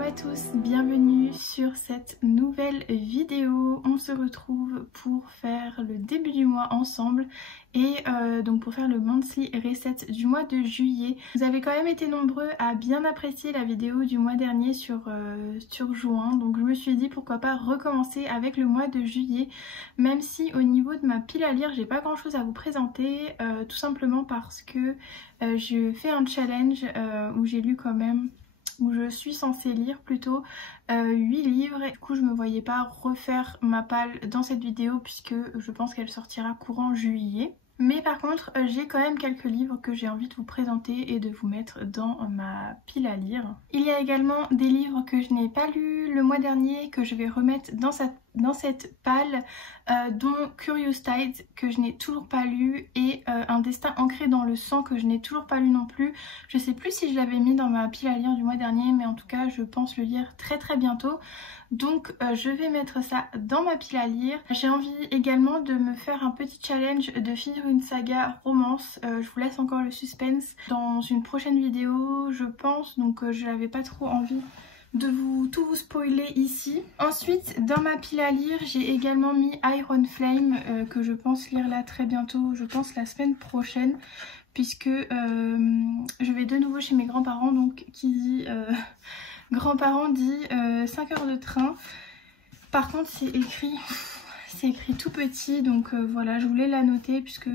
Hello à tous, bienvenue sur cette nouvelle vidéo. On se retrouve pour faire le début du mois ensemble et donc pour faire le monthly reset du mois de juillet. Vous avez quand même été nombreux à bien apprécier la vidéo du mois dernier sur juin, donc je me suis dit pourquoi pas recommencer avec le mois de juillet, même si au niveau de ma pile à lire j'ai pas grand chose à vous présenter, tout simplement parce que je fais un challenge où j'ai lu quand même, où je suis censée lire plutôt 8 livres, et du coup je me voyais pas refaire ma palle dans cette vidéo puisque je pense qu'elle sortira courant juillet. Mais par contre j'ai quand même quelques livres que j'ai envie de vous présenter et de vous mettre dans ma pile à lire. Il y a également des livres que je n'ai pas lus le mois dernier que je vais remettre dans cette palle, dont Curious Tides que je n'ai toujours pas lu et Un destin ancré dans le sang que je n'ai toujours pas lu non plus. Je sais plus si je l'avais mis dans ma pile à lire du mois dernier, mais en tout cas je pense le lire très bientôt. Donc je vais mettre ça dans ma pile à lire. J'ai envie également de me faire un petit challenge de finir une saga romance. Je vous laisse encore le suspense dans une prochaine vidéo je pense, donc je n'avais pas trop envie de tout vous spoiler ici. Ensuite dans ma pile à lire j'ai également mis Iron Flame que je pense lire là très bientôt, je pense la semaine prochaine, puisque je vais de nouveau chez mes grands-parents, donc qui dit grands-parents dit 5 heures de train. Par contre c'est écrit tout petit, donc voilà, je voulais la noter puisque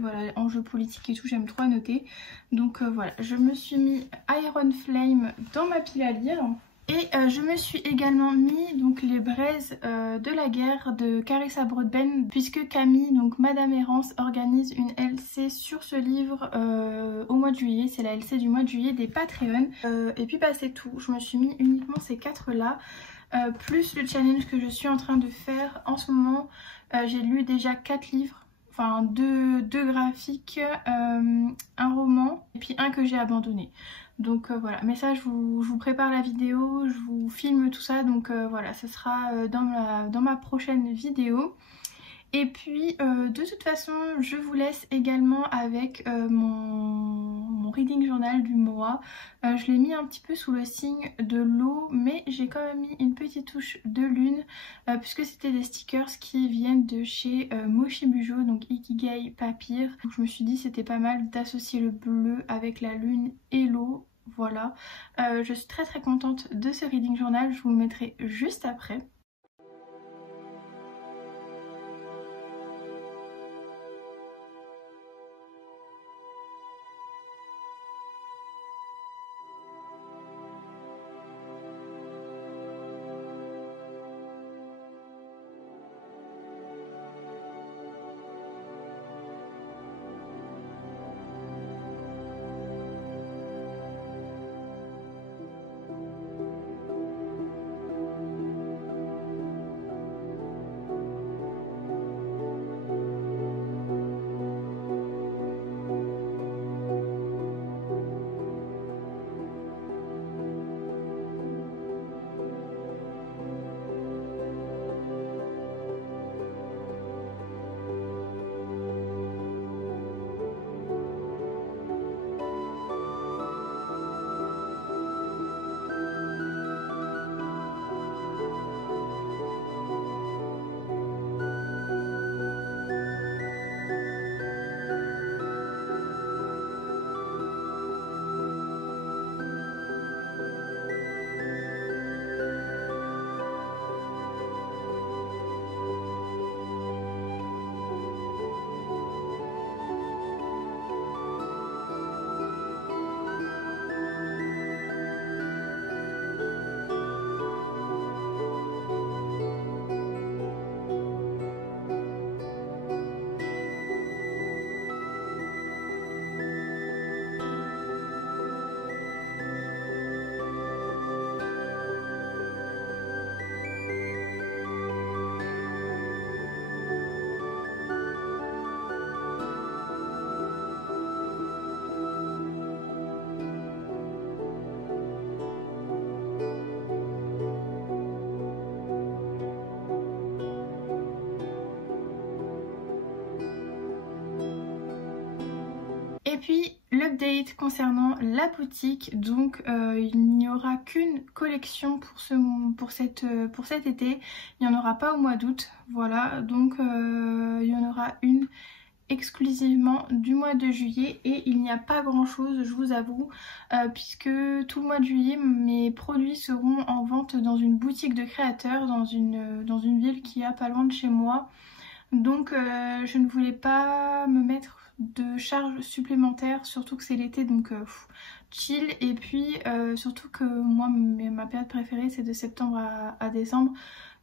voilà, enjeux politiques et tout, j'aime trop à noter. Donc voilà, je me suis mis Iron Flame dans ma pile à lire. Et je me suis également mis donc Les braises de la guerre de Carissa Broadbent, puisque Camille, donc Madame Errance, organise une LC sur ce livre au mois de juillet. C'est la LC du mois de juillet des Patreon. Et puis bah c'est tout, je me suis mis uniquement ces 4 là, plus le challenge que je suis en train de faire en ce moment. J'ai lu déjà 4 livres. Enfin, deux graphiques, un roman et puis un que j'ai abandonné. Donc voilà, mais ça je vous prépare la vidéo, je vous filme tout ça, donc voilà, ça sera dans ma prochaine vidéo. Et puis de toute façon je vous laisse également avec mon reading journal du mois. Je l'ai mis un petit peu sous le signe de l'eau, mais j'ai quand même mis une petite touche de lune, puisque c'était des stickers qui viennent de chez Mochi Bujo, donc Ikigai Papyr. Donc je me suis dit c'était pas mal d'associer le bleu avec la lune et l'eau. Voilà, je suis très contente de ce reading journal, je vous le mettrai juste après. Et puis le update concernant la boutique. Donc il n'y aura qu'une collection pour cet été. Il n'y en aura pas au mois d'août. Voilà, donc il y en aura une exclusivement du mois de juillet et il n'y a pas grand chose, je vous avoue, puisque tout le mois de juillet mes produits seront en vente dans une boutique de créateurs dans une ville qui est pas loin de chez moi. Donc je ne voulais pas me mettre de charges supplémentaires, surtout que c'est l'été, donc chill. Et puis surtout que moi ma période préférée c'est de septembre à décembre.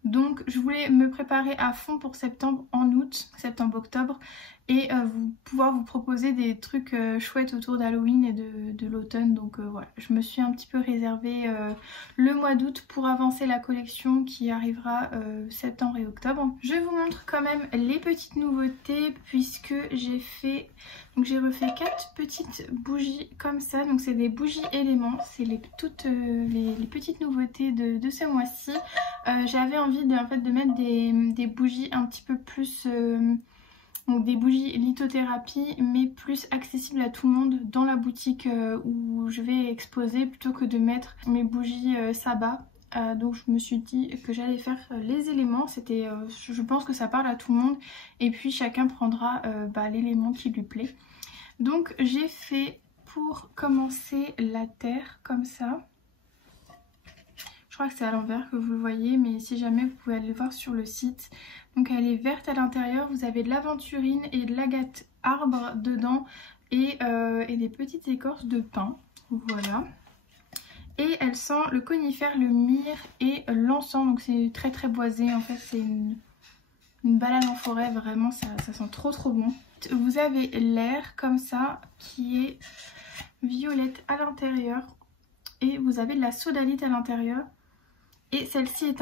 Donc je voulais me préparer à fond pour septembre, en août, septembre-octobre, et pouvoir vous proposer des trucs chouettes autour d'Halloween et de l'automne. Donc voilà, je me suis un petit peu réservé le mois d'août pour avancer la collection qui arrivera septembre et octobre. Je vous montre quand même les petites nouveautés puisque j'ai refait 4 petites bougies comme ça. Donc c'est des bougies éléments, c'est les petites nouveautés de ce mois-ci. J'avais envie de mettre des bougies un petit peu plus... donc des bougies lithothérapie mais plus accessibles à tout le monde dans la boutique où je vais exposer plutôt que de mettre mes bougies sabbat. Donc je me suis dit que j'allais faire les éléments, je pense que ça parle à tout le monde et puis chacun prendra l'élément qui lui plaît. Donc j'ai fait pour commencer la terre comme ça. Je crois que c'est à l'envers que vous le voyez, mais si jamais vous pouvez aller le voir sur le site. Donc elle est verte à l'intérieur, vous avez de l'aventurine et de l'agate arbre dedans et des petites écorces de pin. Voilà. Et elle sent le conifère, le myrrhe et l'encens, donc c'est très très boisé. En fait c'est une balade en forêt, vraiment ça sent trop bon. Vous avez l'air comme ça qui est violette à l'intérieur et vous avez de la sodalite à l'intérieur. Et celle-ci est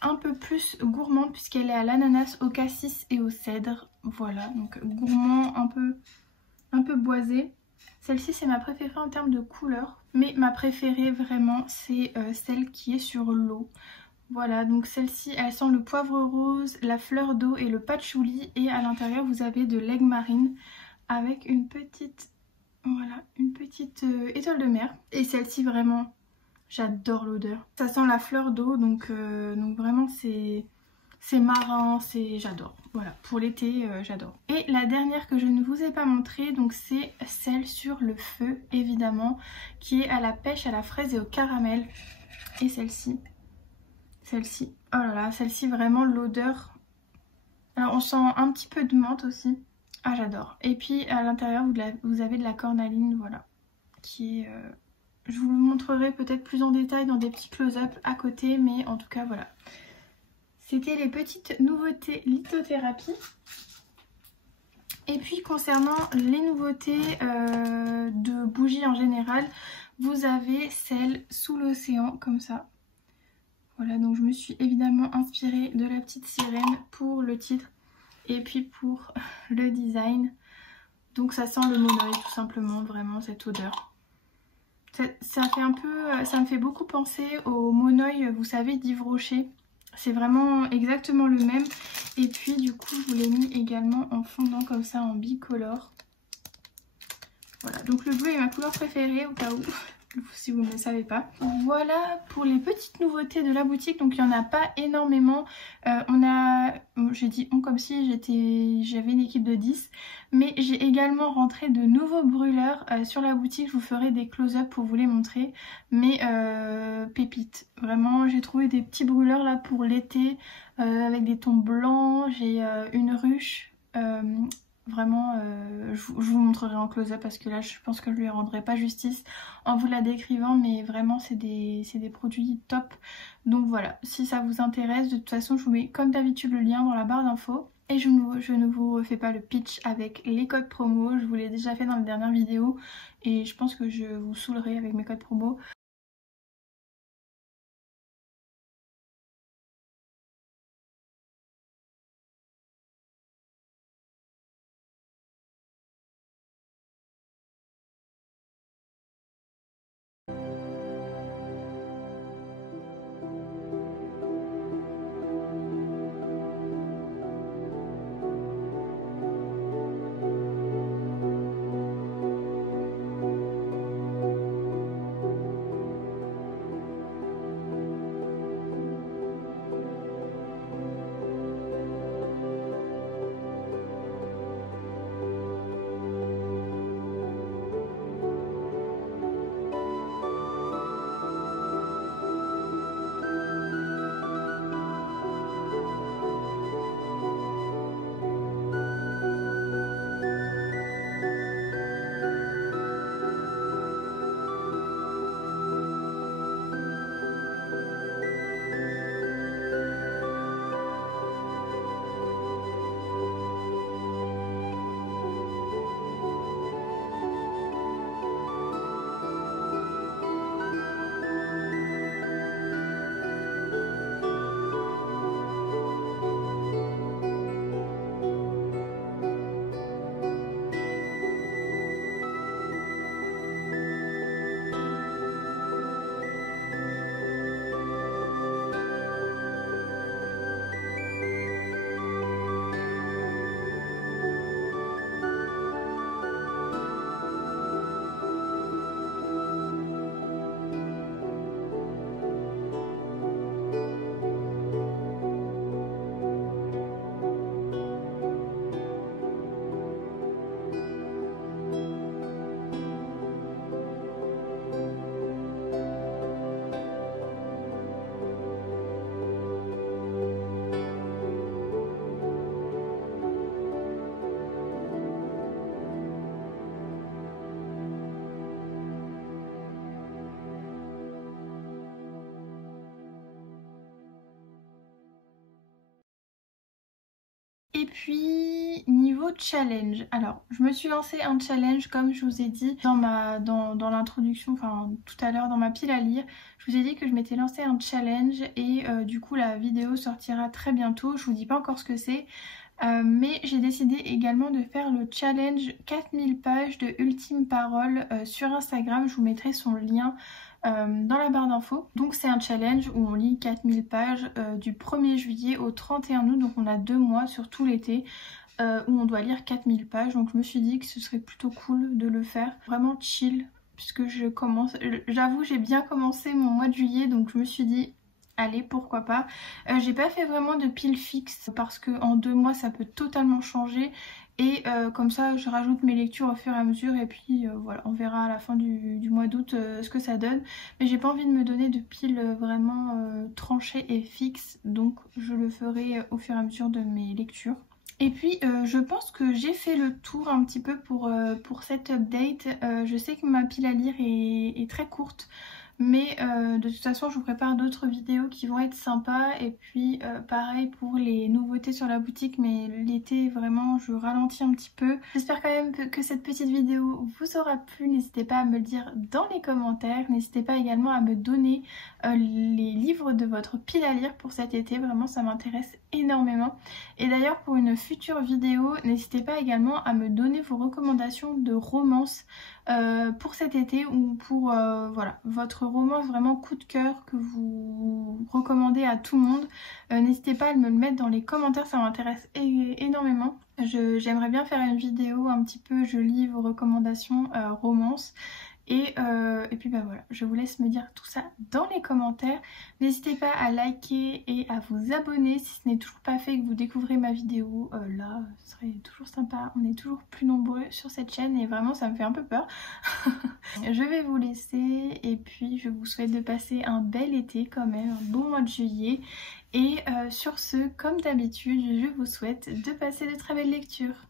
un peu plus gourmande puisqu'elle est à l'ananas, au cassis et au cèdre. Voilà, donc gourmand, un peu boisé. Celle-ci c'est ma préférée en termes de couleur. Mais ma préférée vraiment c'est celle qui est sur l'eau. Voilà, donc celle-ci elle sent le poivre rose, la fleur d'eau et le patchouli. Et à l'intérieur vous avez de l'aigle marine avec une petite étoile de mer. Et celle-ci vraiment... j'adore l'odeur. Ça sent la fleur d'eau, donc vraiment c'est marin, j'adore. Voilà, pour l'été, j'adore. Et la dernière que je ne vous ai pas montrée, donc c'est celle sur le feu, évidemment, qui est à la pêche, à la fraise et au caramel. Et celle-ci, oh là là, celle-ci vraiment l'odeur. Alors on sent un petit peu de menthe aussi. Ah j'adore. Et puis à l'intérieur vous avez de la cornaline, voilà, qui est... je vous le montrerai peut-être plus en détail dans des petits close-up à côté, mais en tout cas voilà. C'était les petites nouveautés lithothérapie. Et puis concernant les nouveautés de bougies en général, vous avez celle sous l'océan comme ça. Voilà, donc je me suis évidemment inspirée de la petite sirène pour le titre et puis pour le design. Donc ça sent le monoeil tout simplement, vraiment cette odeur. Ça me fait beaucoup penser au monoeil, vous savez, d'Yves Rocher. C'est vraiment exactement le même. Et puis du coup je vous l'ai mis également en fondant comme ça en bicolore. Voilà, donc le bleu est ma couleur préférée au cas où, si vous ne le savez pas. Voilà pour les petites nouveautés de la boutique. Donc il n'y en a pas énormément. J'ai dit on comme si j'avais une équipe de 10. Mais j'ai également rentré de nouveaux brûleurs sur la boutique. Je vous ferai des close-up pour vous les montrer. Mais pépites. Vraiment, j'ai trouvé des petits brûleurs là pour l'été avec des tons blancs. J'ai une ruche. Vraiment, je vous montrerai en close-up parce que là je pense que je lui rendrai pas justice en vous la décrivant, mais vraiment c'est des produits top. Donc voilà, si ça vous intéresse, de toute façon je vous mets comme d'habitude le lien dans la barre d'infos. Et je ne vous refais pas le pitch avec les codes promo, je vous l'ai déjà fait dans la dernière vidéo et je pense que je vous saoulerai avec mes codes promo. Et puis niveau challenge, alors je me suis lancé un challenge comme je vous ai dit dans l'introduction, enfin tout à l'heure dans ma pile à lire. Je vous ai dit que je m'étais lancé un challenge et du coup la vidéo sortira très bientôt. Je vous dis pas encore ce que c'est. Mais j'ai décidé également de faire le challenge 4000 pages de Ultime Parole sur Instagram. Je vous mettrai son lien dans la barre d'infos. Donc c'est un challenge où on lit 4000 pages du 1er juillet au 31 août. Donc on a 2 mois sur tout l'été où on doit lire 4000 pages. Donc je me suis dit que ce serait plutôt cool de le faire. Vraiment chill puisque j'avoue j'ai bien commencé mon mois de juillet, donc je me suis dit allez, pourquoi pas. J'ai pas fait vraiment de pile fixe parce que en 2 mois ça peut totalement changer et comme ça je rajoute mes lectures au fur et à mesure et puis voilà, on verra à la fin du mois d'août ce que ça donne. Mais j'ai pas envie de me donner de pile vraiment tranchée et fixe, donc je le ferai au fur et à mesure de mes lectures. Et puis je pense que j'ai fait le tour un petit peu pour cette update. Je sais que ma pile à lire est très courte. Mais de toute façon je vous prépare d'autres vidéos qui vont être sympas. Et puis pareil pour les nouveautés sur la boutique, mais l'été vraiment je ralentis un petit peu. J'espère quand même que cette petite vidéo vous aura plu. N'hésitez pas à me le dire dans les commentaires. N'hésitez pas également à me donner les livres de votre pile à lire pour cet été. Vraiment ça m'intéresse énormément. Et d'ailleurs pour une future vidéo, n'hésitez pas également à me donner vos recommandations de romances pour cet été ou pour voilà, votre romance vraiment coup de cœur que vous recommandez à tout le monde. N'hésitez pas à me le mettre dans les commentaires, ça m'intéresse énormément. J'aimerais bien faire une vidéo un petit peu je lis vos recommandations romances. Et puis bah voilà, je vous laisse me dire tout ça dans les commentaires. N'hésitez pas à liker et à vous abonner si ce n'est toujours pas fait et que vous découvrez ma vidéo. Là, ce serait toujours sympa. On est toujours plus nombreux sur cette chaîne et vraiment ça me fait un peu peur. Je vais vous laisser et puis je vous souhaite de passer un bel été quand même, un bon mois de juillet. Et sur ce, comme d'habitude, je vous souhaite de passer de très belles lectures.